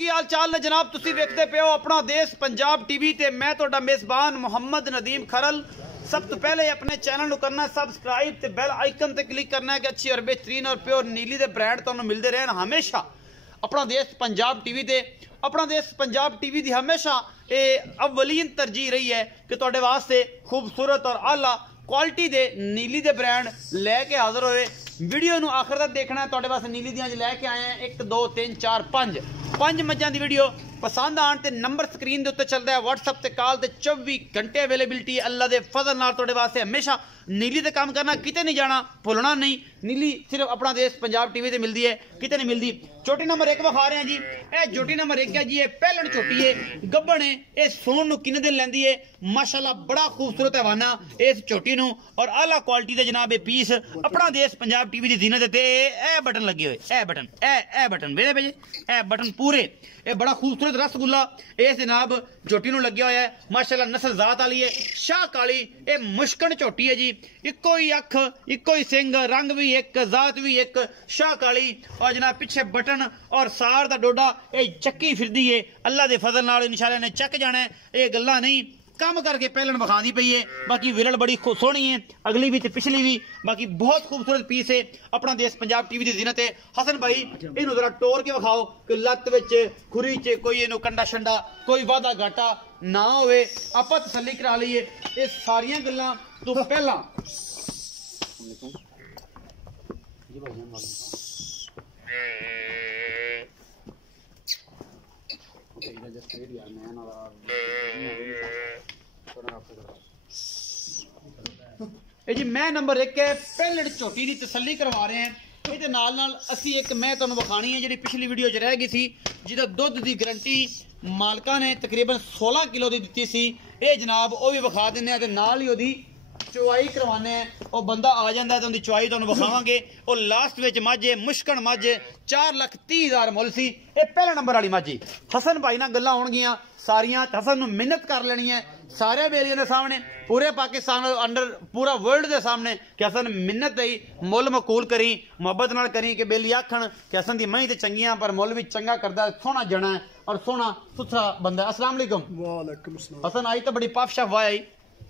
की हाल चाल ने जनाब तुसी वेखदे पे हो अपना देश पंजाब टीवी ते मैं तुहाडा मेजबान मुहम्मद नदीम खरल। सब तो पहले अपने चैनल करना सबसक्राइब ते बेल आइकन ते क्लिक करना है कि अच्छी और बेहतरीन और प्योर नीली दे ब्रांड तुहानू मिलते रहन हमेशा अपना देश पंजाब टीवी ते। अपना देश पंजाब टीवी की हमेशा ये अवलीन तरजीह रही है कि तुहाडे वास्ते खूबसूरत और आला क्वालिटी दे नीली दे ब्रांड लैके हाजिर होए। वीडियो नू आखिर तक देखना है। तुहाडे वास्ते नीली दियां लैके आए हैं 1 2 3 4 5 मज्जां दी वीडियो पसंद आन ते नंबर स्क्रीन दे उत्ते चलदा है व्हाट्सएप ते कॉल ते 24 घंटे अवेलेबिलिटी अल्लाह दे फजल नाल तुहाडे वास्ते हमेशा नीली ते काम करना किते नहीं जाना भुलना नहीं। नीली सिर्फ अपना देश पंजाब टीवी ते मिलती है किते नहीं मिलती। चोटी नंबर 1 विखा रहे हैं जी। ए चोटी नंबर 1 है जी। ये पहलन चोटी है गब्बन है। ये सोन नू किन्ने दिन लैंदी है माशाल्लाह बड़ा खूबसूरत हवाना इस चोटी नू और आला क्वालिटी दे जनाब पीस अपना देश पंजाब टीवी दी जीनत ते ए बटन लगे हुए ए बटन वेदे पे ए बटन पूरे ए बड़ा खूबसूरत रसगुल्ला इस जनाब चोटी नू लगे हुआ है माशाल्लाह नस्ल जात वाली है शाह काली ए मुश्कन चोटी है जी। इको ही अख इको ही सिंग रंग भी एक जात भी एक शाह काली और जनाब पिछे बटन और सार दा डोडा ये चक्की फिरदी है अल्लाह दे फजल नाल इंशाल्लाह ने चक जाना है। ये गल्ला नहीं कम करके पहलन विखादी पई है। बाकी विरल बड़ी सोहनी है अगली भी ते पिछली भी बाकी बहुत खूबसूरत पीस है अपना देश पंजाब टीवी की जीनत है। हसन भाई इनू जरा टोर के विखाओ कि लत्त विच खुरी च कोई इनू कंडा शंडा कोई वादा घाटा ना होवे आपां तसल्ली करा लईए। ये सारियां गल्लां तो पहला जी मैं नंबर 1 है पहले झोटी की तसल्ली करवा रहे हैं। ये नाल नाल असी एक मैं तुहानू विखानी है जी पिछली वीडियो च रह गई थी जिहदा दुध की गारंटी मालका ने तकरीबन 16 किलो की दी सी। ये जनाब वो भी विखा दें ते नाल ही ओदी चुवाई करवाने वो बंदा आ जाता है तो उनकी चुवाई तुहानू विखावांगे। और लास्ट में मझ मुश्कन मझ 4,30,000 मुल सी। ये पहले नंबर वाली मझ हसन भाई नाल गल्लां होणगियां सारियां हसन नू मिन्नत कर लेनी है सारे बेलियों के सामने पूरे पाकिस्तान अंडर पूरा वर्ल्ड के सामने कि हसन मिन्नत दई मुल मकूल करी मुहब्बत नाल करी कि बेली आखन कि हसन दी मही ते चंगियां पर मुल भी चंगा करदा सोहना जना है और सोहना सुथरा बंदा। अस्सलाम वालेकुम। वालेकुम सलाम। हसन आई तो बड़ी पाफ शाफ वाह आई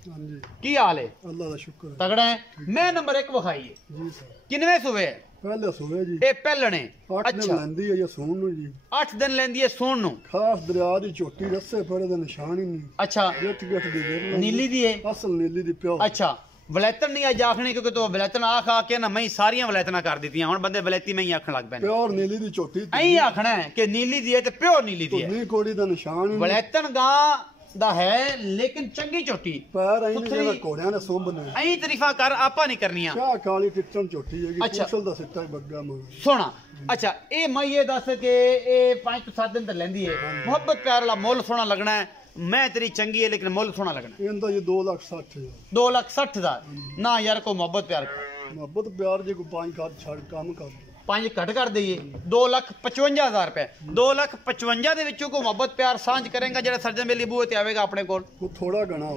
की हाल है? अल्लाह दा शुक्र है तगड़ा है। मैं नंबर 1 विखाई है जी सर। किनवे सुबे पहले सुबे जी ए पहलने 8 दिन लैंदी है या सोन नु जी 8 दिन लेंदी है सोन नु खास दरिया दी चोटी रस्से फड़े दा निशान ही नहीं। अच्छा गेट गेट दी देर नीली दी है असल नीली दी प्यो। अच्छा वलैतन नहीं आज आखनी क्योंकि तो वलैतन आख आके ना मैं सारियां वलैतना कर दी हुण बंदे वलैती में ही आखन लग पैंदे प्योर नीली दी चोटी ऐ आखना है कि नीली दी है ते प्योर नीली दी है। नी कोड़ी दा निशान ही वलैतन गां दा है लेकिन चंगी चोटी पैर आई नहीं जेड़ा घोड़ियां ने सोम बने ऐ तारीफा कर आपा नहीं करनियां। क्या काली टिकटन चोटी है अच्छा पूछल दा सिट्टा बग्गा मगर सोना। अच्छा ए मैं ये दस के ए 5 तो 7 दिन तो लेंदी है मोहब्बत प्यार वाला मुल सोना लगना है मैं तेरी चंगी है लेकिन मुल सोना लगना है। इनदा ये 2,60,000 2,60,000 ना यार को मोहब्बत प्यार मोहब्बत प्यार जे को 5 कर छड़ काम कर 5 घट कर दईए 2,55,000 रुपए 2,55,000 दे विचों को मोहब्बत प्यार सांझ करेगा जेड़ा सर्जन मेली बूहे ते आवेगा अपने कोल वो थोड़ा घना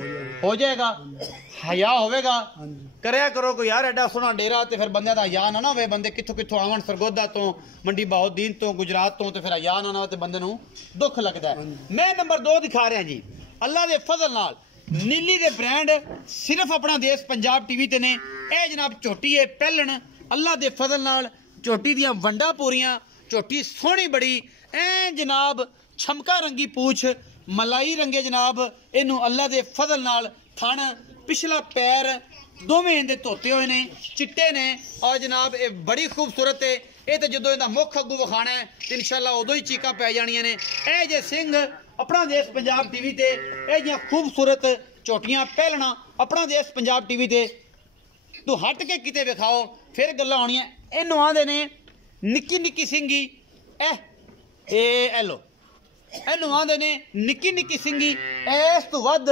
हो जाएगा हया होवेगा। करया करो कोई यार एडा सोना डेरा ते फिर बंदे दा हया ना होवे बंदे किथों किथों आवन सरगोदा तो मंडी बहाउद्दीन तो गुजरात तो फिर हया ना होवे ते बंदे नू दुख लगदा है। मैं नंबर 2 दिखा रहा जी अल्लाह दे फजल नाल नीली दे ब्रांड सिर्फ अपना देश पंजाब टीवी ते ने। ए जनाब चोटी है पहलन अल्लाह दे फजल नाल चोटी दियां वंडा पूरियां चोटी सोहनी बड़ी ऐ जनाब छमका रंगी पूछ मलाई रंगे जनाब इनू अल्लाह दे फजल नाल थन पिछला पैर दोवें इंदे धोते हुए ने चिट्टे ने और जनाब ये बड़ी खूबसूरत है। ये तो जो इहदा मुख अगू विखाना है तो इंशाल्लाह उदों ही चीकां पै जानियां ने। ए जे सिंह अपना देश पंजाब टीवी ते ए जियां खूबसूरत चोटियां पहलना अपना देश पंजाब टीवी ते तू हट के किते विखाओ फिर गल्लां होणियां। इनू आंदे ने निक्की निक्की सिंगी ए लो इनू आंदे ने निक्की निक्की सिंगी इस तो वध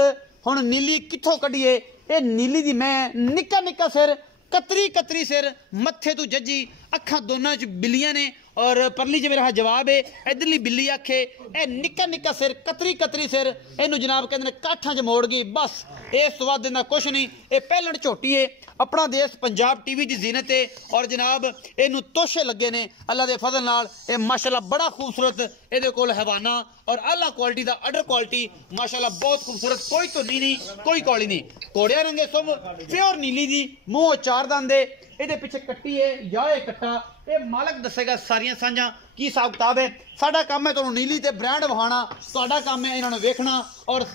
हुण नीली कित्थों कढीए। ए नीली दी मैं निक्का निक्का सिर कतरी कतरी सिर मत्थे तू जज्जी अखां दोनों च बिलियां ने और परली च मेरा जवाब है। इधरली बिल्ली आखे ए निक्का निक्का सिर कतरी कतरी सिर इनू जनाब कहते हैं काठा च मोड़ गई बस इस तो बाद इन्ना कुछ नहीं। ये पहलन झोटी है अपना देश पंजाब टीवी की जीनत है और जनाब इनू तोशे लगे ने अल्लाह के फजल नाल ये माशाल्लाह बड़ा खूबसूरत ये कोल हैवाना और अल्लाह क्वालिटी का अडर क्वालिटी माशाल्लाह बहुत खूबसूरत कोई तो नहीं कोई कौली नहीं घोड़िया रंगे सुम प्योर नीली जी मूँह चार दंद है ये पिछे कट्टी है या ये कट्टा ये मालक दसेगा सारिया सांझा की हिसाब किताब है। साडा काम है तुहानू नीली ते ब्रांड विखाना तुहाडा काम है इन्होंने वेखना और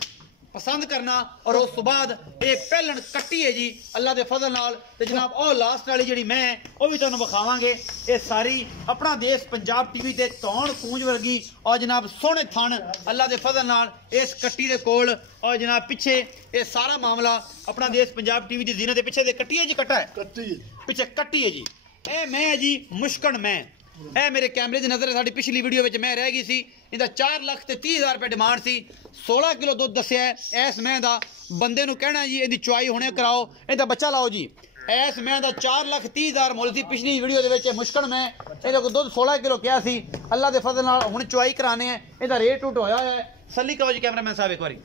पसंद करना और उस तो बाद ये पहलन कट्टी है जी अल्लाह के फजल नाल ते जनाब और लास्ट वाली जी मैं वो भी तुहानू विखावांगे। ये सारी अपना देश पंजाब टीवी ते तौण कूंज वर्गी और जनाब सोहने थन अल्लाह के फजल नाल इस कट्टी दे कोल और जनाब पिछे ये सारा मामला अपना देश पंजाब टीवी की जीनत दे पिछे दे कट्टी है जी कट्टा है कट्टी पिछे कट्टी है जी ए मैं है जी मुश्कन मैं ए मेरे कैमरे की नज़र साड़ी पिछली वीडियो में मैं रह गई सी इहदा 4,30,000 रुपये डिमांड सी 16 किलो दुध दसिया इस मैं दा बंदे नूं कहना जी इहदी चुआई हुणे कराओ इहदा बच्चा लाओ जी इस मैं दा 4,30,000 मुल सी पिछली वीडियो दे विच मुश्किल मैं इहदे कोल दुध 16 किलो क्या सी अल्लाह दे फजल नाल हुण चुआई कराने है इहदा रेट टूट होया है सली करो जी कैमरामैन साहब एक बारी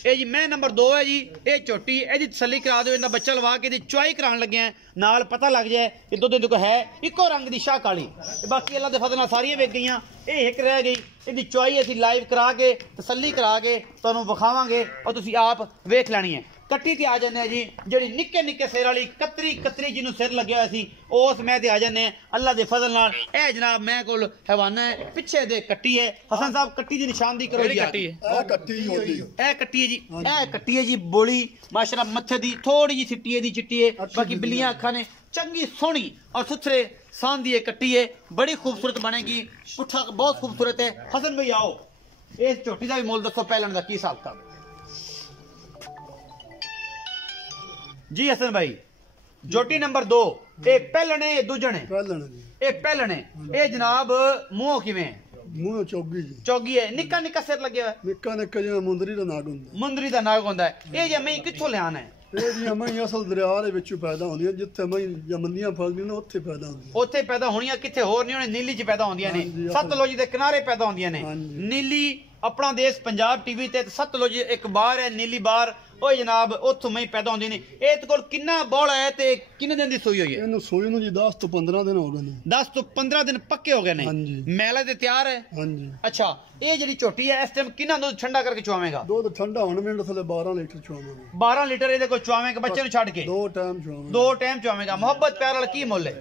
ये जी मैं नंबर 2 है जी ये झोटी यदि तसली करा दो इनका बच्चा लवा के चुआई कराने लगे हैं नाल पता लग जाए कि दुध दुख है इको रंग की शाह काली बाकी अल्लाह के फजल सारियां वेच गई ये एक रह गई इसकी चुआई असीं लाइव करा के तसली करा के तुहानूं विखावांगे और तुसीं आप वेख लैनी है। कट्टी ते आ जाने जी जिहड़ी निक्के निक्के सिर वाली कतरी कतरी जिन्होंने सिर लग्या होया सी उस मैं ते आ जाने अल्लाह के फजल नाल ए जनाब मैं कोल हैवाना है पिछे दे कट्टी है हसन साहब कट्टी की निशानदी करो जी कट्टी है कट्टी होती ए कट्टी है जी ए कट्टी है जी बोली माशाल्लाह मत्थे दी थोड़ी जी सिट्टी है दी चिट्टी है बाकी बिल्लियां अखां ने चंगी सोहनी और सुथरे सान दी कट्टी है बड़ी खूबसूरत बनेगी पुट्ठा बहुत खूबसूरत है। हसन भाई आओ इस झोटी का भी मोल दसो पहलन का की हिसाब किताब जी हसन भाई जोटी नंबर 2 ये पहलने दूजने ये पहलने ये जनाब मुंह किवें मुंह चौगी जी चौगी है निक्का निक्का सिर लगे हुआ निक्का निक्का जिवें मुंदरी दा नाग हुंदा मुंदरी दा नाग हुंदा है ये जमे कित्थों लियाना है ਇਹ ਦੀਆਂ ਮੈਂ ਅਸਲ ਦਰਿਆ ਦੇ ਵਿੱਚੋਂ ਪੈਦਾ ਹੁੰਦੀਆਂ ਜਿੱਥੇ ਮੈਂ ਜਮੰਦੀਆਂ ਫਲਦੀਆਂ ਨੇ ਉੱਥੇ ਪੈਦਾ ਹੁੰਦੀਆਂ ਉੱਥੇ ਪੈਦਾ ਹੋਣੀਆਂ ਕਿੱਥੇ ਹੋਰ ਨਹੀਂ ਹੋਣੀ ਨੀਲੀ 'ਚ ਪੈਦਾ ਹੁੰਦੀਆਂ ਨੇ ਸਤਲੁਜ ਦੇ ਕਿਨਾਰੇ ਪੈਦਾ ਹੁੰਦੀਆਂ ਨੇ ਨੀਲੀ अपना देश पंजाब टीवी ते सतलुज एक बार है नीली बार ओ जनाब उत्थों में पैदा होंदी ने ए ते कोल किन्ना बौला है ते किन्ने दिन दी सोई हुई है इनु सोई नु जी 10 तो 15 दिन हो गए ने 10 तो 15 दिन पक्के हो गए ने मेले ते तैयार है हां जी अच्छा ये जेडी छोटी है इस टाइम किन्ना दूध ठंडा करके चुआवेगा दूध ठंडा होने में थले 12 लीटर चुआवेगा 12 लीटर ਇਹਦੇ ਕੋਲ ਚੁਆਵੇਗਾ ਬੱਚੇ ਨੂੰ ਛੱਡ ਕੇ दो टाइम चुआवेगा मोहब्बत प्यार वाला की मुੱਲ है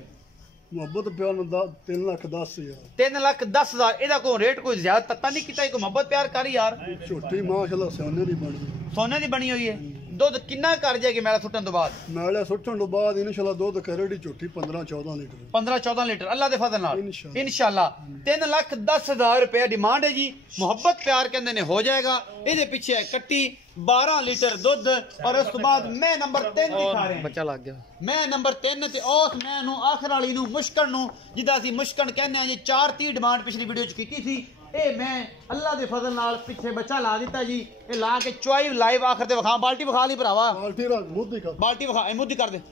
मोहब्बत प्यार में 3,10,000 3,10,000 ਇਹਦਾ ਕੋਈ ਰੇਟ ਕੋਈ ਜ਼ਿਆਦਾ ਤੱਤਾ ਨਹੀਂ ਕੀਤਾ ਕੋਈ ਮੁਹੱਬਤ ਪਿਆਰ ਕਰ ਯਾਰ ਛੋਟੀ ਮਾਸ਼ਾਅੱਲਾ ਸੋਨੇ ਦੀ ਬਣੀ ਸੋਨੇ ਦੀ ਬਣੀ ਹੋਈ ਹੈ ਦੁੱਧ ਕਿੰਨਾ ਕਰ ਜਾਏਗੀ ਮੈਲਾ ਸੁੱਟਣ ਤੋਂ ਬਾਅਦ ਮੈਲਾ ਸੁੱਟਣ ਤੋਂ ਬਾਅਦ ਇਨਸ਼ਾਅੱਲਾ ਦੁੱਧ ਕਰੇੜੀ ਝੋਟੀ 15-14 ਲੀਟਰ 15-14 ਲੀਟਰ ਅੱਲਾ ਦੇ ਫਜ਼ਲ ਨਾਲ ਇਨਸ਼ਾਅੱਲਾ 3,10,000 रुपए डिमांड है जी मोहब्बत प्यार कहते ने हो जाएगा ਇਹਦੇ ਪਿੱਛੇ ਹੈ ਕੱਟੀ 12 लीटर दुध और उस तो बाद मैं नंबर 3 दिखा रहे हैं बच्चा लग गया मैं नंबर 3 ते उस मैं नु आखिर वाली नु मुश्कन नु जिदा सी मुश्कन कहने जी 4-30 डिमांड पिछली वीडियो च कीती थी ए मैं अल्लाह दे फजल नाल पीछे बच्चा ला दिता जी ए ला के चुआई लाइव आखिर ते विखा बाल्टी विखा ली भरावा बाल्टी रख बाल्टी विखा मुद्दी कर दे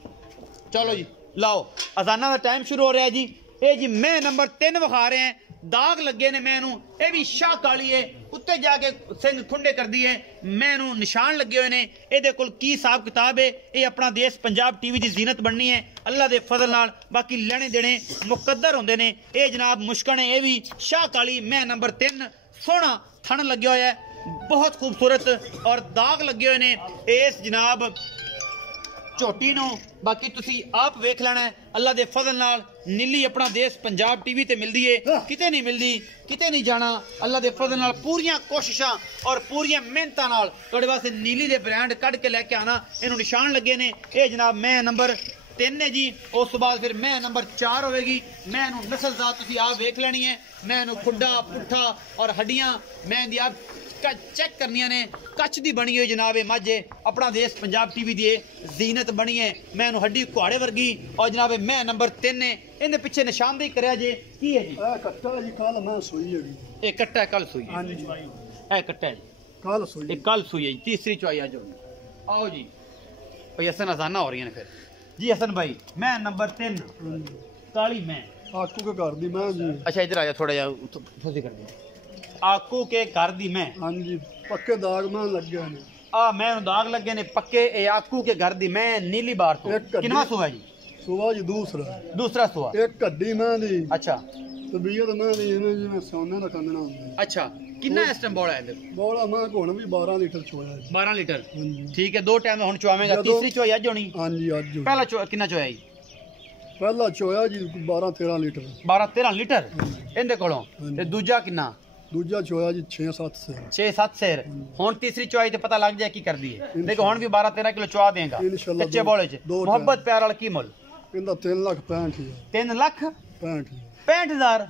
चलो जी लाओ अजाना दा टाइम शुरू हो रहा है जी ए जी मैं नंबर 3 विखा रहे हैं दाग लगे ने मैनू ये भी शाह काली है उत्ते जाके सिंह खुंडे कर दिए मैनू निशान लगे हुए ने ये कोल की हिसाब किताब है ये अपना देश पंजाब टीवी की जीनत बननी है अल्लाह दे फजल नाल बाकी लेने देने मुकद्दर होंदे ने ये जनाब मुश्कन है ये भी शाह काली मैं नंबर 3 सोहना थन लगे हुआ है बहुत खूबसूरत और दाग लगे हुए ने इस जनाब झोटी नो बाकी तुसी आप वेख लेना है अल्लाह दे फजल नाल नीली अपना देश पंजाब टीवी ते मिलदी है किते नहीं मिलदी किते नहीं जाना अल्लाह दे फजल नाल पूरियां कोशिशां और पूरियां मेहनतां नाल तुहाडे वास्ते नीली दे ब्रांड कढ के लेके आना इहनू निशान लगे ने ये जनाब मैं नंबर 3 है जी उस तो बाद फिर मैं नंबर 4 होगी मैं नस्लजात तुसी आप वेख लेनी है मैं खुड्डा पुट्ठा और हड्डियां मैं आप चेक करनिया ने कच्छ दी बनी हुई जनाब माझे अपना देश पंजाब टीवी दी जीनत बनी है मैं हड्डी कुहाड़े वर्गी और जनाब मैं नंबर 3 है इनके पीछे निशानदेही करया जे की है जी कट्टा जी कल मैं सोई है ये कट्टा है कल सोई हां जी ए कट्टा है कल सोई ये कल सोई है तीसरी चुआई आज आओ जी भाई हसन अजाना हो रही है फिर जी हसन भाई मैं नंबर 3 काली मैं आकू के घर दी मैं जी। अच्छा इधर आ जा थोड़ा जा फसी कर दे। आकू के घर दी मैं। हाँ जी पक्के दाग मैं लग गए ने। आ मैं दाग लगे ने पक्के। ए आकू के घर दी मैं नीली बार तो कितना सुआ जी? सुआ जी दूसरा सुआ। एक कड्डी मैं दी। अच्छा तबीयत मैं दी इन्हें जी मैं सोने दा कंदना ਹੁੰਦਾ। अच्छा कितना इस टाइम बौला है इधर? बौला मैं ਹੁਣ भी 12 लीटर ਚੋਇਆ ਜੀ। 12 लीटर ਹਾਂਜੀ ठीक है। दो टाइम ਹੁਣ ਚੁਆਵੇਂਗਾ। तीसरी चोई ਅੱਜ ਹੋਣੀ? ਹਾਂਜੀ ਅੱਜ पहला कितना चोया जी? ਪਹਿਲਾ ਚੋਇਆ ਜੀ 12 13 ਲੀਟਰ। 12 13 ਲੀਟਰ ਇਹਦੇ ਕੋਲੋਂ। ਤੇ ਦੂਜਾ ਕਿੰਨਾ? ਦੂਜਾ ਚੋਇਆ ਜੀ 6 7 ਸੇ 6 7 सेर। ਹੁਣ तीसरी चोई ਤੇ ਪਤਾ ਲੱਗ ਜਾਏ ਕੀ ਕਰਦੀ ਹੈ। ਦੇਖੋ ਹੁਣ ਵੀ 12 13 ਕਿਲੋ ਚੁਆ ਦੇਗਾ ਕੱਚੇ ਬੋਲੇ ਚ। ਮੁਹੱਬਤ ਪਿਆਰ ਵਾਲਾ ਕੀ ਮੁੱਲ? ਇਹਦਾ 3,65,000। 3 ਲੱਖ 65,000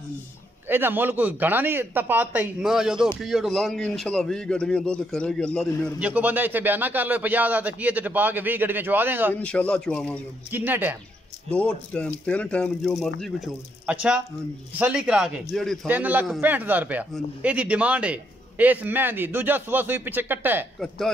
ਇਹਦਾ ਮੁੱਲ ਕੋਈ ਘਣਾ ਨਹੀਂ ਤਪਾਤਾ ਹੀ ਨਾ। ਜਦੋਂ ਕੀ ਇਹ ਲੰਘ ਇਨਸ਼ਾਅੱਲਾ 20 ਗੱਡੀਆਂ ਦੁੱਧ ਕਰੇਗੀ ਅੱਲਾ ਦੀ ਮਿਹਰਬਾਨੀ। ਜੇ ਕੋਈ ਬੰਦਾ ਇੱਥੇ ਬਿਆਨਾ ਕਰ ਲਵੇ 50,000 ਤਾਂ ਕੀ ਤੇ ਟਪਾ ਕੇ 20 ਗੱਡੀਆਂ ਚੁਆ ਦੇਗਾ ਇਨਸ਼ਾਅੱਲਾ ਚੁਆਵਾਂਗੇ। ਕਿੰਨੇ ਟਾਈਮ? 2 ਟਾਈਮ 3 ਟਾਈਮ ਜੋ ਮਰਜ਼ੀ ਕੁ ਚੋਵੇ। ਅੱਛਾ ਤਸੱਲੀ ਕਰਾ ਕੇ 3,65,000 ਰੁਪਇਆ ਇਹਦੀ ਡਿਮਾਂਡ ਹੈ ਇਸ ਮੈਂ ਦੀ। ਦੂਜਾ ਸੁਆ ਸੂਈ ਪਿੱਛੇ ਕੱਟਾ ਹੈ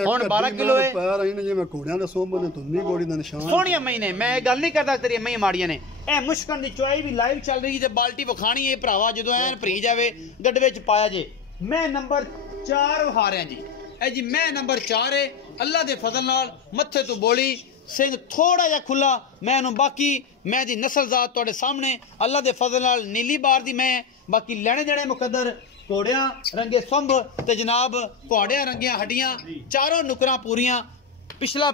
ਹੁਣ 12 ਕਿਲੋ ਹੈ। ਪੈਰ ਆਈ ਨੇ ਜਿਵੇਂ ਘੋੜਿਆਂ ਦੇ ਸੋਭੇ ਨੇ ਧੁੰਨੀ ਗੋੜੀ ਦਾ ਨਿਸ਼ਾਨ। ਸੋਹਣੀਆਂ ਮਹੀਨੇ ਮੈਂ ਇਹ ਗੱਲ ਨਹੀਂ ਕਰਦਾ ਤੇਰੀ ਮਹੀਂ ਮਾੜੀਆਂ ਨੇ। ਇਹ ਮੁਸ਼ਕਲ ਦੀ ਚੁਆਈ ਵੀ ਲਾਈਵ ਚੱਲ ਰਹੀ ਤੇ ਬਾਲਟੀ ਵਿਖਾਣੀ ਹੈ ਭਰਾਵਾ ਜਦੋਂ ਐਨ ਭਰੀ ਜਾਵੇ ਗੱਡੇ ਵਿੱਚ ਪਾਇਆ ਜੇ। ਮੈਂ ਨੰਬਰ 4 ਹਾਰਿਆ ਜੀ। ਇਹ ਜੀ ਮੈਂ ਨੰਬਰ 4 ਹੈ। ਅੱਲਾ ਦੇ ਫਜ਼ਲ ਨਾਲ ਮੱਥੇ ਤੋਂ ਬੋਲੀ ਸਿੰਘ ਥੋੜਾ ਜਿਹਾ ਖੁੱਲਾ ਮੈਂ ਇਹਨੂੰ ਬਾਕੀ ਮੈਂ ਦੀ ਨਸਲ ਜ਼ਾਤ ਤੁਹਾਡੇ ਸਾਹਮਣੇ ਅੱਲਾ ਦੇ ਫਜ਼ਲ ਨਾਲ ਨੀਲੀ ਬਾਰ ਦੀ ਮੈਂ ਬਾਕੀ ਲੈਣੇ ਦੇਣੇ ਮੁਕੱਦਰ ਘੋੜਿਆਂ ਰੰਗੇ ਸੰਭ ਤੇ ਜਨਾਬ ਘੋੜਿਆਂ ਰੰਗੀਆਂ ਹੱਡੀਆਂ ਚਾरों नुकरा पूरियां। पिछला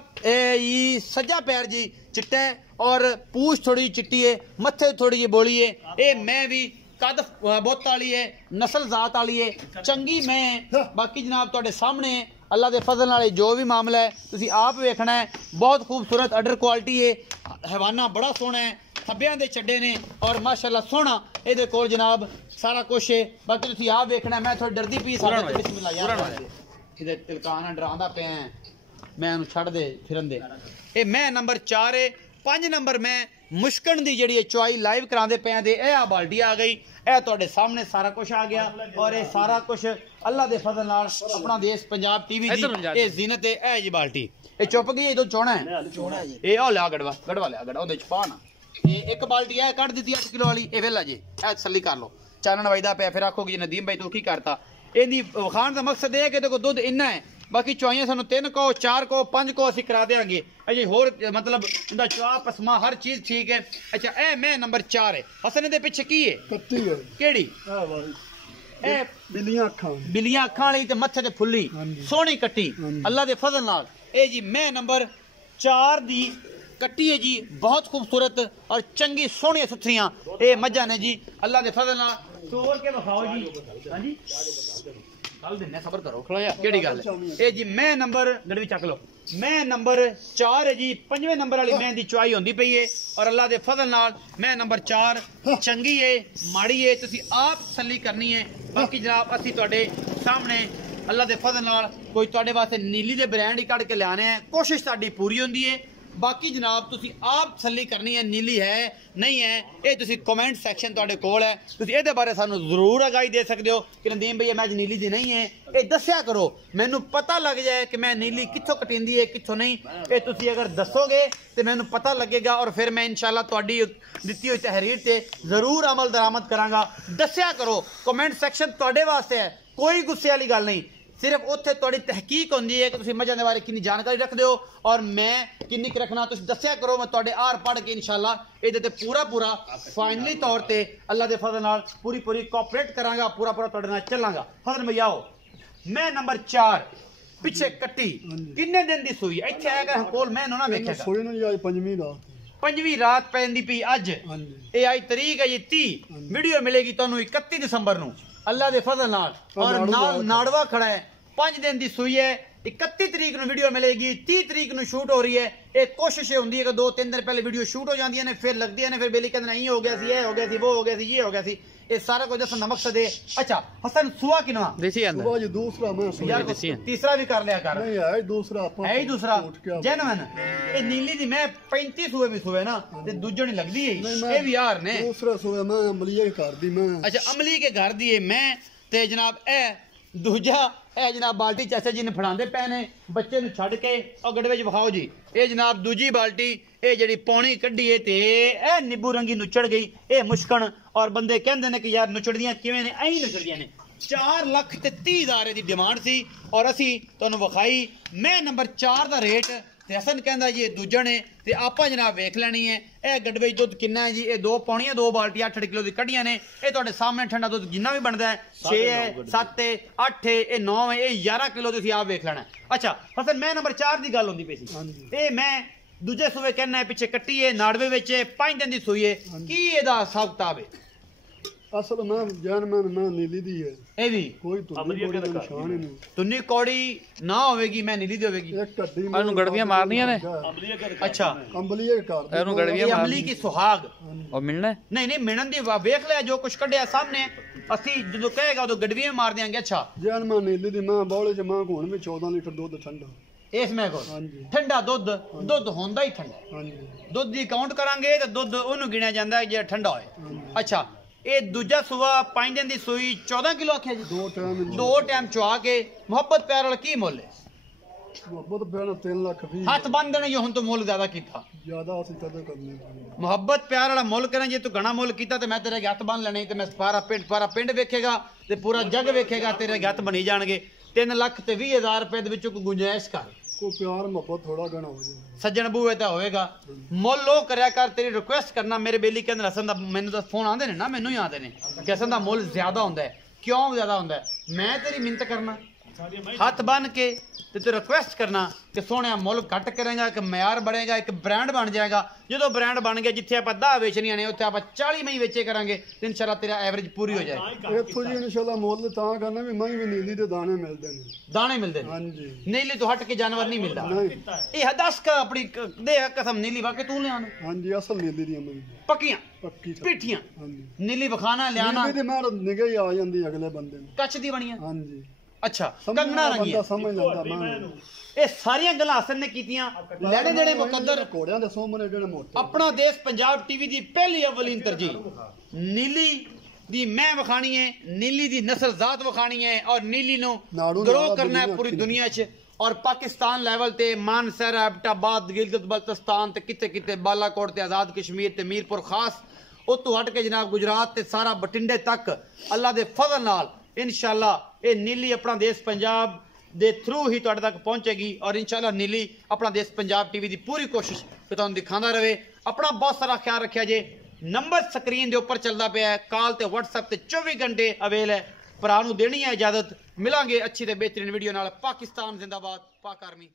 सज्जा पैर जी चिट्टा है और पूछ थोड़ी चिट्टी है मत्थे थोड़ी जी बोली है। ये मैं भी कद बुत वाली है नस्ल जात वाली है चंगी मैं बाकी जनाब तुहाडे सामने अल्लाह के फजल नाल जो भी मामला है तुसी आप वेखना है। बहुत खूबसूरत अडर क्वालिटी है। हैवाना बड़ा सोहना है थब्बियां दे चड्डे ने और माशाअल्लाह सोहना इहदे कोल जनाब सारा कुछ है। बाकी तुसी आप वेखना मैं थोड़ी डरदी पी साडे बिस्मिल्लाह यार इहदे तिलकाना डरांदा पिया मैं इहनूं छड्ड दे फिरन दे। ये मैं नंबर 4 है। 5 नंबर मैं मुश्कन दी जिहड़ी चुआई लाइव करांदे पिया दे ए बाल्टी आ गई ए तुहाडे सामने सारा कुछ आ गया और ये सारा कुछ अल्लाह दे फजल नाल अपना देश पंजाब टीवी दी ए जीनत है। ए जी बाल्टी ये चुप गई इधर चोना है ये आ लिया गड़वा लिया गड़ा ओदे च पा ना ये एक बाल्टी है कट दी 8 किलो वाली ए वेला जी ए तसल्ली कर लो चानन वजदा पे फिर आखोगे जी नदीम भाई तू की करता इहदी वखाण दा मकसद है कि देखो दुध इन्ना है बाकी चुआइयां सानू 3 को 4 को 5 को असीं करा देंगे अजे होर मतलब इंदा चुआ पसमा हर चीज ठीक है। अच्छा ए मैं नंबर 4 है हसन इहदे पिछे की है कत्ती है केड़ी ए बिलियां अखां वाली ते मत्थे ते फुल्ली सोहनी कट्टी अल्लाह दे फजल नाल ए जी मैं नंबर 4 दी कट्टी है जी बहुत खूबसूरत और चंगी सोहनी सुथरियां ए मज्जां ने जी अल्लाह दे फजल नाल तोड़ के दिखाओ जी। हां जी गल देने सबर करो खड़ा यार केड़ी गल ए जी मैं नंबर गड़वी चक लो मैं नंबर 4 है जी 5वें नंबर वाली मैं दी चुआई होंदी पई है और अल्लाह दे फजल नाल मैं नंबर 4 चंगी है माड़ी है तुसी आप तसल्ली करनी है। बाकी जनाब असी तुहाडे सामने अल्लाह दे फजल नाल कोई तुहाडे वास्ते नीली दे ब्रांड ही कढ के लाने हैं कोशिश साडी पूरी होंदी है। बाकी जनाब तुसी आप तसल्ली करनी है नीली है नहीं है ये तुसी कमेंट सैक्शन तुहाडे कोल है तुसी इहदे बारे सानू जरूर आगाही दे सकदे हो कि नदीम भैया मैं नीली दी नहीं है ये दस्या करो मैनू पता लग जाए कि मैं नीली कित्थों कटिंदी है कित्थों नहीं ये तुसी अगर दसोगे तो मैनू पता लगेगा और फिर मैं इंशाल्लाह तुहाडी दित्ती हुई तहरीर ते जरूर अमल दरामद करांगा। दस्या करो कमेंट सैक्शन तुहाडे वास्ते है कोई गुस्से वाली गल नहीं सिर्फ उत्थे तुहाडी तहकीक होंदी है कि तुसीं मझां दे बारे किन्नी जानकारी रखदे हो और मैं किन्नी रखना तुसीं दस्या करो मैं तुहाडे आर पढ़ के इंशाल्लाह इहदे ते पूरा फाइनली तौर ते अल्लाह दे फजल नाल पूरी कोऑपरेट करांगा पूरा तुहाडे नाल चलांगा। फजल भैया आओ मैं नंबर 4 पिछे कट्टी किन्ने दिन दी सूई इत्थे आया कि कोल मैं ना वेख्या सोई ना आज 5वीं रात पैंदी पई अज ए आई तारीख है जी 30 वीडियो मिलेगी तुहानू 31 दिसंबर नू अल्लाह दे फजल नाल और नाल नाड़वा खड़ा है 5 दिन दी सूई है 31 तरीक नू वीडियो मिलेगी 30 तरीक नू शूट हो रही है। एक कोशिश होंदी है कि 2-3 दिन पहले वीडियो शूट हो जाती है फिर लगती है फिर बेली कहते नहीं हो गया सी ये हो गया सी वो हो गया सी ये हो गया सी ये सारा कुछ दसण दा मकसद है। अच्छा हसन सुआ किनवा देसी आंदा सुआ जी दूसरा मैं यार तीसरा भी कर लिया कर नहीं है दूसरा है ही दूसरा जेन्युइन ए नीली दी मैं 35 सुए भी सुए ना ते दूजो नहीं लगदी है ए भी यार ने दूसरा सुए मैं अमली के घर दी मैं। अच्छा अमली के घर दी है मैं ते जनाब ए दूजा ਇਹ ਜਨਾਬ ਬਾਲਟੀ ਚਾਚਾ ਜੀ ਨੇ ਫੜਾਉਂਦੇ ਪਏ ਨੇ ਬੱਚੇ ਨੂੰ ਛੱਡ ਕੇ ਉਹ ਗੜਵੇ 'ਚ ਵਿਖਾਓ ਜੀ। ਇਹ ਜਨਾਬ ਦੂਜੀ ਬਾਲਟੀ ਇਹ ਜਿਹੜੀ ਪੌਣੀ ਕੱਢੀ ਹੈ ਤੇ ਇਹ ਨਿੰਬੂ ਰੰਗੀ ਨੁੱਚੜ ਗਈ ਇਹ ਮੁਸ਼ਕਣ ਔਰ ਬੰਦੇ ਕਹਿੰਦੇ ਨੇ ਕਿ ਯਾਰ ਨੁੱਚੜਦੀਆਂ ਕਿਵੇਂ ਨੇ ਐਂ ਨੁੱਚੜਦੀਆਂ ਨੇ। 4,30,000 ਦੀ ਡਿਮਾਂਡ ਸੀ ਔਰ ਅਸੀਂ ਤੁਹਾਨੂੰ ਵਿਖਾਈ। ਮੈਂ ਨੰਬਰ 4 ਦਾ ਰੇਟ ਤੇ ਹਸਨ ਕਹਿੰਦਾ ਜੀ ਇਹ ਦੂਜਾ ਨੇ ਤੇ ਆਪਾਂ ਜਨਾਬ ਵੇਖ ਲੈਣੀ ਹੈ। ਇਹ ਗੜਵੇ ਦੁੱਧ ਕਿੰਨਾ ਹੈ ਜੀ? ਇਹ 2 ਪੌਣੀਆਂ 2 ਬਾਲਟੀਆਂ 8 ਕਿਲੋ ਦੀ ਕੱਢੀਆਂ ਨੇ। ਇਹ ਤੁਹਾਡੇ ਸਾਹਮਣੇ ਠੰਡਾ ਦੁੱਧ ਜਿੰਨਾ ਵੀ ਬਣਦਾ ਹੈ 6 ਹੈ 7 ਹੈ 8 ਹੈ ਇਹ 9 ਹੈ ਇਹ 11 ਕਿਲੋ ਤੁਸੀਂ ਆਪ ਵੇਖ ਲੈਣਾ। ਅੱਛਾ ਹਸਨ ਮੈਂ ਨੰਬਰ 4 ਦੀ ਗੱਲ ਹੁੰਦੀ ਪਈ ਸੀ। ਇਹ ਮੈਂ ਦੂਜੇ ਸੂਏ ਕਹਿੰਦਾ ਹੈ ਪਿੱਛੇ ਕੱਟੀ ਹੈ ਨਾੜਵੇ ਵਿੱਚ 5 ਦਿਨ ਦੀ ਸੂਈ ਹੈ। ਕੀ ਇਹਦਾ ਹਿਸਾਬ ਕਿਤਾਬ ਹੈ? ਅਸਲ ਮੈਂ ਜਾਨਮਨ ਮੈਂ ਨੀਲੀ ਦੀ ਹੈ। ਇਹ ਵੀ ਕੋਈ ਤੁੰਨੀ ਕੋੜੀ ਦਾ ਨਿਸ਼ਾਨ ਹੀ ਨਹੀਂ। ਤੁੰਨੀ ਕੌੜੀ ਨਾ ਹੋਵੇਗੀ ਮੈਂ ਨੀਲੀ ਦੀ ਹੋਵੇਗੀ। ਇੱਕ ਕੱਢੀ ਇਹਨੂੰ ਗੜਵੀਆਂ ਮਾਰਨੀਆਂ ਨੇ। ਅੱਛਾ ਅੰਬਲੀਏ ਕਰ ਇਹਨੂੰ ਗੜਵੀਆਂ ਇਹ ਅਮਲੀ ਕੀ ਸੁਹਾਗ ਉਹ ਮਿਲਣਾ ਨਹੀਂ ਨਹੀਂ ਮਿਣਨ ਦੀ ਵੇਖ ਲਿਆ ਜੋ ਕੁਛ ਕੱਢਿਆ ਸਾਹਮਣੇ ਅਸੀਂ ਜਦੋਂ ਕਹੇਗਾ ਉਦੋਂ ਗੜਵੀਆਂ ਮਾਰ ਦਿਆਂਗੇ। ਅੱਛਾ ਜਾਨਮਨ ਨੀਲੀ ਦੀ ਮਾਂ ਬੌਲੇ ਚ ਮਾਂ ਕੋਣ ਵਿੱਚ 14 ਲੀਟਰ ਦੁੱਧ ਠੰਡਾ ਇਸ ਮੈਂ ਕੋਲ ਹਾਂਜੀ ਠੰਡਾ ਦੁੱਧ ਹੁੰਦਾ ਹੀ ਠੰਡਾ। ਹਾਂਜੀ ਦੁੱਧ ਦੀ ਕਾਊਂਟ ਕਰਾਂਗੇ ਤਾਂ ਦੁੱਧ ਉਹਨੂੰ ਗਿਣਿਆ ਜਾਂਦਾ ਜਿਹੜਾ ਠੰਡਾ ਹੋਏ। ਅੱਛਾ ਇਹ ਦੂਜਾ ਸੂਆ 5 ਦਿਨ ਦੀ ਸੂਈ 14 ਕਿਲੋ ਆਖਿਆ ਜੀ। 2 ਟਾਈਮ ਚੁਆ ਕੇ ਮੁਹੱਬਤ ਪਿਆਰ ਵਾਲਾ ਕੀ ਮੁੱਲ ਹੈ? ਮੁਹੱਬਤ ਪਿਆਰ 3 ਲੱਖ ਵੀ ਹੱਥ ਬੰਨ ਦੇਣਾ ਹੁਣ ਤੋਂ ਮੁੱਲ ਜ਼ਿਆਦਾ ਕੀਤਾ। ਜ਼ਿਆਦਾ ਅਸੀਂ ਕਦੇ ਕਰਨੇ ਮੁਹੱਬਤ ਪਿਆਰ ਵਾਲਾ ਮੁੱਲ ਕਰਾਂ ਜੇ ਤੂੰ ਘਣਾ ਮੁੱਲ ਕੀਤਾ ਤੇ ਮੈਂ ਤੇਰੇ ਹੱਥ ਬੰਨ ਲੈਣੇ ਤੇ ਮੈਂ ਸਾਰਾ ਪਿੰਡ ਵੇਖੇਗਾ ਤੇ ਪੂਰਾ ਜੱਗ ਵੇਖੇਗਾ ਤੇਰੇ ਹੱਥ ਬਣੀ ਜਾਣਗੇ। 3 ਲੱਖ ਤੇ 20,000 ਰੁਪਏ ਦੇ ਵਿੱਚੋਂ ਕੋਈ ਗੁੰਜਾਇਸ਼ ਕਰ। ਕੋਈ ਪਿਆਰ ਮੁਹੱਬਤ ਥੋੜਾ ਗਣਾ ਹੋ ਜਾਏ ਸੱਜਣ ਬੂਏ ਤਾਂ ਹੋਏਗਾ। ਮੁੱਲ ਉਹ ਕਰਿਆ ਕਰ ਤੇਰੀ ਰਿਕੁਐਸਟ ਕਰਨਾ। ਮੇਰੇ ਬੇਲੀ ਕਹਿੰਦੇ ਹਸਨ ਦਾ ਮੈਨੂੰ ਤਾਂ ਫੋਨ ਆਉਂਦੇ ਨੇ ਨਾ ਮੈਨੂੰ ਹੀ ਆਉਂਦੇ ਨੇ ਕਿ ਹਸਨ ਦਾ ਮੁੱਲ ਜ਼ਿਆਦਾ ਹੁੰਦਾ ਹੈ। ਕਿਉਂ ਜ਼ਿਆਦਾ ਹੁੰਦਾ ਹੈ? ਮੈਂ ਤੇਰੀ ਮਿੰਨਤ ਕਰਨਾ ਹੱਥ ਬੰਨ ਕੇ ਤੇ ਤੂੰ ਰਿਕੁਐਸਟ ਕਰਨਾ ਕਿ ਸੋਹਣਿਆ ਮੁੱਲ ਘੱਟ ਕਰੇਗਾ ਇੱਕ ਮਿਆਰ ਬਣੇਗਾ ਇੱਕ ਬ੍ਰਾਂਡ ਬਣ ਜਾਏਗਾ। ਜਦੋਂ ਬ੍ਰਾਂਡ ਬਣ ਗਿਆ ਜਿੱਥੇ ਆਪਾਂ 10 ਵੇਚਣੀਆਂ ਨੇ ਉੱਥੇ ਆਪਾਂ 40 ਮਈ ਵੇਚੇ ਕਰਾਂਗੇ ਤੇ ਇਨਸ਼ਾਅੱਲਾ ਤੇਰਾ ਐਵਰੇਜ ਪੂਰੀ ਹੋ ਜਾਏ। ਇੱਥੋਂ ਜੀ ਇਨਸ਼ਾਅੱਲਾ ਮੁੱਲ ਤਾਂ ਕਰਨਾ ਵੀ ਮੈਂ ਵੀ ਨੀਲੀ ਦੇ ਦਾਣੇ ਮਿਲਦੇ ਨੇ। ਦਾਣੇ ਮਿਲਦੇ ਨੇ ਹਾਂਜੀ ਨੀਲੀ ਤੋਂ ਹਟ ਕੇ ਜਾਨਵਰ ਨਹੀਂ ਮਿਲਦਾ। ਨਹੀਂ ਇਹ ਹਦਸ ਕਾ ਆਪਣੀ ਦੇ ਕਸਮ ਨੀਲੀ ਵਾਕੇ ਤੂੰ ਲਿਆਣਾ ਹਾਂਜੀ ਅਸਲ ਨੀਲੀ ਦੀ ਅਮਲੀ ਪੱਕੀਆਂ ਪੱਕੀ ਪੀਠੀਆਂ ਹਾਂਜੀ ਨੀਲੀ ਵਿਖਾਣਾ ਲਿਆਣਾ ਨੀਲੀ ਦੀ ਮੈਂ ਨਿਗਾਹ ਹੀ ਆ ਜਾਂਦੀ ਅਗਲੇ ਬੰਦੇ ਨੂੰ ਕੱਚ ਦੀ ਬਣੀਆਂ। ਹਾਂਜੀ ਅੱਛਾ ਕੰਗਣਾ ਰੰਗੀਆਂ ਸਮਝ ਲੈਂਦਾ ਮੈਂ ਇਹ ਸਾਰੀਆਂ ਗੱਲਾਂ ਹਸਨ ਨੇ ਕੀਤੀਆਂ। ਲੈਣੇ ਦੇਣੇ ਮੁਕੱਦਰ ਘੋੜਿਆਂ ਦੇ ਸੋਮਨੇ ਜਿਹੜੇ ਮੋਟੇ ਆਪਣਾ ਦੇਸ਼ ਪੰਜਾਬ ਟੀਵੀ ਦੀ ਪਹਿਲੀ ਅਵਲੀਨ ਤਰਜੀਹ ਨੀਲੀ ਦੀ ਮੈਂ ਵਿਖਾਣੀ ਹੈ ਨੀਲੀ ਦੀ ਨਸਲ ਜ਼ਾਤ ਵਿਖਾਣੀ ਹੈ ਔਰ ਨੀਲੀ ਨੂੰ ਗਰੋ ਕਰਨਾ ਹੈ ਪੂਰੀ ਦੁਨੀਆ 'ਚ ਔਰ ਪਾਕਿਸਤਾਨ ਲੈਵਲ ਤੇ ਮਾਨਸਰ ਐਬਟਾਬਾਦ ਗਿਲਗਿਤ ਬਲਤਿਸਤਾਨ ਤੇ ਕਿਤੇ ਬਾਲਾकोट ਤੇ ਆਜ਼ਾਦ ਕਸ਼ਮੀਰ ਤੇ ਮੀਰਪੁਰ ਖਾਸ ਉਤੋਂ ਹਟ ਕੇ ਜਨਾਬ ਗੁਜਰਾਤ ਤੇ ਸਾਰਾ ਬਟਿੰਡੇ ਤੱਕ ਅੱਲਾ ਦੇ ਫਜ਼ਲ ਨਾਲ इंशाल्लाह ये नीली अपना देश पंजाब दे थ्रू ही तुहाडे तक पहुंचेगी और इंशाल्लाह नीली अपना देश पंजाब टीवी की पूरी कोशिश कि तुहानू दिखांदा रहे। अपना बहुत सारा ख्याल रखिया जे। नंबर स्क्रीन दे उपर चलदा पिया है कॉल ते व्हाट्सएप ते 24 घंटे अवेल है। भरा नू देनी है इजाजत। मिलांगे अच्छी ते बेहतरीन वीडियो नाल। पाकिस्तान जिंदाबाद पाक आर्मी।